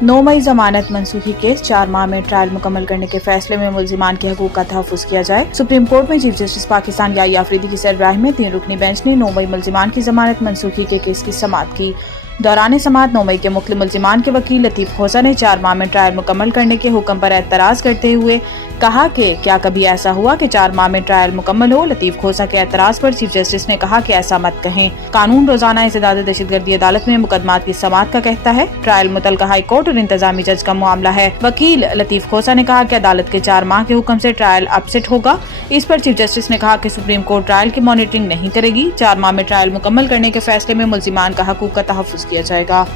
9 मई जमानत मनसूखी केस 4 माह में ट्रायल मुकम्मल करने के फैसले में मुल्जिमान के हकूक का तहफ़्फ़ुज़ किया जाए। सुप्रीम कोर्ट में चीफ जस्टिस पाकिस्तान याहिया अफरीदी की सरबराही में 3 रुकनी बेंच ने 9 मई मुल्जिमान की जमानत मनसूखी के केस की समाअत की। दौरान समाअत 9 मई के मुख्तलिफ मुल्जिमान के वकील लतीफ़ खोसा ने 4 माह में ट्रायल मुकम्मल करने के हुक्म पर एतराज़ करते हुए कहा कि क्या कभी ऐसा हुआ कि 4 माह में ट्रायल मुकम्मल हो। लतीफ़ खोसा के एतराज़ पर चीफ जस्टिस ने कहा कि ऐसा मत कहें। कानून रोजाना इंसदाद दहशतगर्दी अदालत में मुकदमात की समाअत का कहता है। ट्रायल मुतलका हाई कोर्ट और इंतजामी जज का मामला है। वकील लतीफ़ खोसा ने कहा कि अदालत के 4 माह के हुक्म से ट्रायल अपसेट होगा। इस पर चीफ जस्टिस ने कहा कि सुप्रीम कोर्ट ट्रायल की मॉनिटरिंग नहीं करेगी। 4 माह में ट्रायल मुकम्मल करने के फैसले में मुल्जिमान का हकूक का तहफ़्फ़ुज़ किया जाएगा।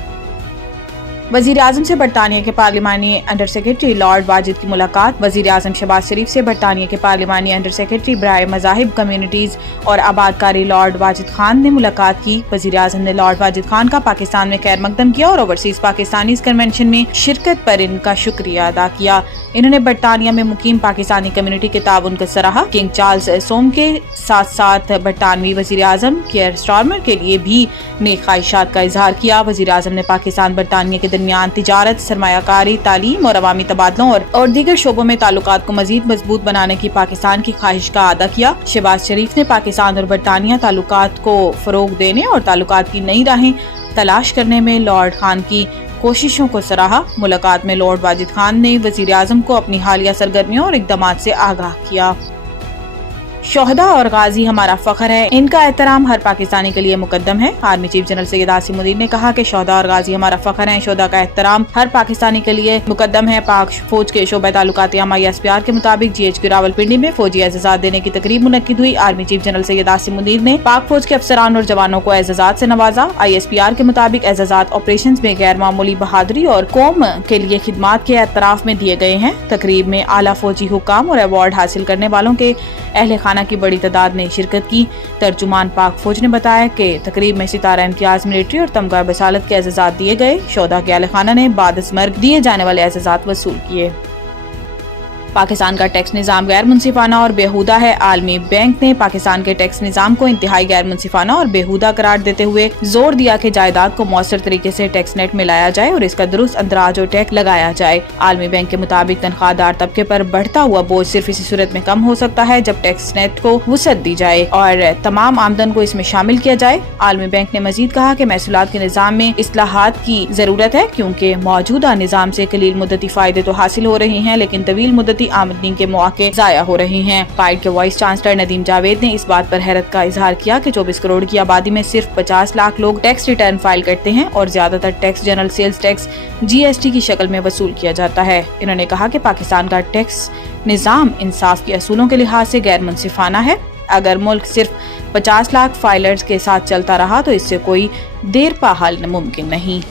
वज़ीर आज़म से बरतानिया के पार्लिमानी अंडर सेक्रेटरी लॉर्ड वाजिद की मुलाकात। वज़ीर आज़म शहबाज शरीफ से बरतानिया के पार्लिमानी अंडर सेक्रेटरी बराए मज़ाहिब कम्युनिटीज़ और आबादकारी लॉर्ड वाजिद खान ने मुलाकात की। वज़ीर आज़म ने लॉर्ड वाजिद खान का पाकिस्तान में खैर मकदम किया और ओवरसीज पाकिस्तानीज कन्वेंशन में शिरकत पर इनका शुक्रिया अदा किया। इन्होंने बरतानिया में मुकीम पाकिस्तानी कम्युनिटी के ताउन को सराहा। किंग चार्ल्स सोम के साथ साथ बरतानवी वज़ीर आज़म केयर स्टार्मर के लिए भी नेक ख्वाहिशात का इजहार किया। वज़ीर आज़म ने पाकिस्तान बरतानिया के दरमियान तिजारत, सरमायाकारी, तालीम और अवामी तबादलों और दीगर शोबों में ताल्लुकात को मजीद मजबूत बनाने की पाकिस्तान की ख्वाहिश का अदा किया। शहबाज शरीफ ने पाकिस्तान और बरतानिया ताल्लुकात को फरोग देने और ताल्लुकात की नई राहें तलाश करने में लॉर्ड खान की कोशिशों को सराहा। मुलाकात में लॉर्ड वाजिद खान ने वज़ीर आज़म को अपनी हालिया सरगर्मियों और इक़दामात से आगाह किया। शोहदा और गाजी हमारा फख्र है, इनका एहतराम हर पाकिस्तानी के लिए मुकद्दम है। Army chief general Syed Asim Munir ने कहा कि शोहदा और गाजी हमारा फख्र है, शोहदा का एहतराम हर पाकिस्तानी के लिए मुकद्दम है। पाक फौज के शोबा ताल्लुकात ISPR के मुताबिक GHQ रावलपिंडी में फौजी एजाज़ात देने की तकरीब मुनक्किद हुई। Army chief general Syed Asim Munir ने पाक फौज के अफसरान और जवानों को एजाज़ात से नवाजा। ISPR के मुताबिक एजाज़ात ऑपरेशन में गैर मामूली बहादुरी और कौम के लिए खिदमात के एतराफ में दिए गए हैं। तकरीब में आला फौजी हुक्काम और अवार्ड हासिल करने वालों के अहले खाना की बड़ी तादाद ने शिरकत की। तर्जुमान पाक फौज ने बताया कि तकरीब में सितारा इम्तियाज मिलिट्री और तमगा बसालत के एजाज़ात दिए गए। शोहदा के अहले खाना ने बाद अज़ मर्ग दिए जाने वाले एजाज़ात वसूल किए। पाकिस्तान का टैक्स निज़ाम गैर मुनसिफाना और बेहुदा है। आलमी बैंक ने पाकिस्तान के टैक्स निज़ाम को इंतहाई गैर मुनसिफाना और बेहुदा करार देते हुए जोर दिया कि जायदाद को मौसर तरीके से टैक्स नेट में लाया जाए और इसका दुरुस्त अंदराज और टैक्स लगाया जाए। आलमी बैंक के मुताबिक तनख्वाहदार तबके पर बढ़ता हुआ बोझ सिर्फ इसी सूरत में कम हो सकता है जब टैक्स नेट को वुसअत दी जाए और तमाम आमदन को इसमें शामिल किया जाए। आलमी बैंक ने मजीद कहा कि महसूलात के निज़ाम में इस्लाहात की जरूरत है क्योंकि मौजूदा निज़ाम से कलील मुद्दती फायदे तो हासिल हो रहे हैं लेकिन तवील मुद्दती आमदनी के मौके जाया हो रहे हैं। पाइड के वाइस चांसलर नदीम जावेद ने इस बात पर हैरत का इजहार किया कि 24 करोड़ की आबादी में सिर्फ 50 लाख लोग टैक्स रिटर्न फाइल करते हैं और ज्यादातर tax general sales tax GST की शक्ल में वसूल किया जाता है। इन्होंने कहा कि पाकिस्तान का टैक्स निज़ाम इंसाफ के असूलों के लिहाज से गैर मुनसिफाना है। अगर मुल्क सिर्फ 50 लाख फाइलर्स के साथ चलता रहा तो इससे कोई देर पा हल मुमकिन नहीं।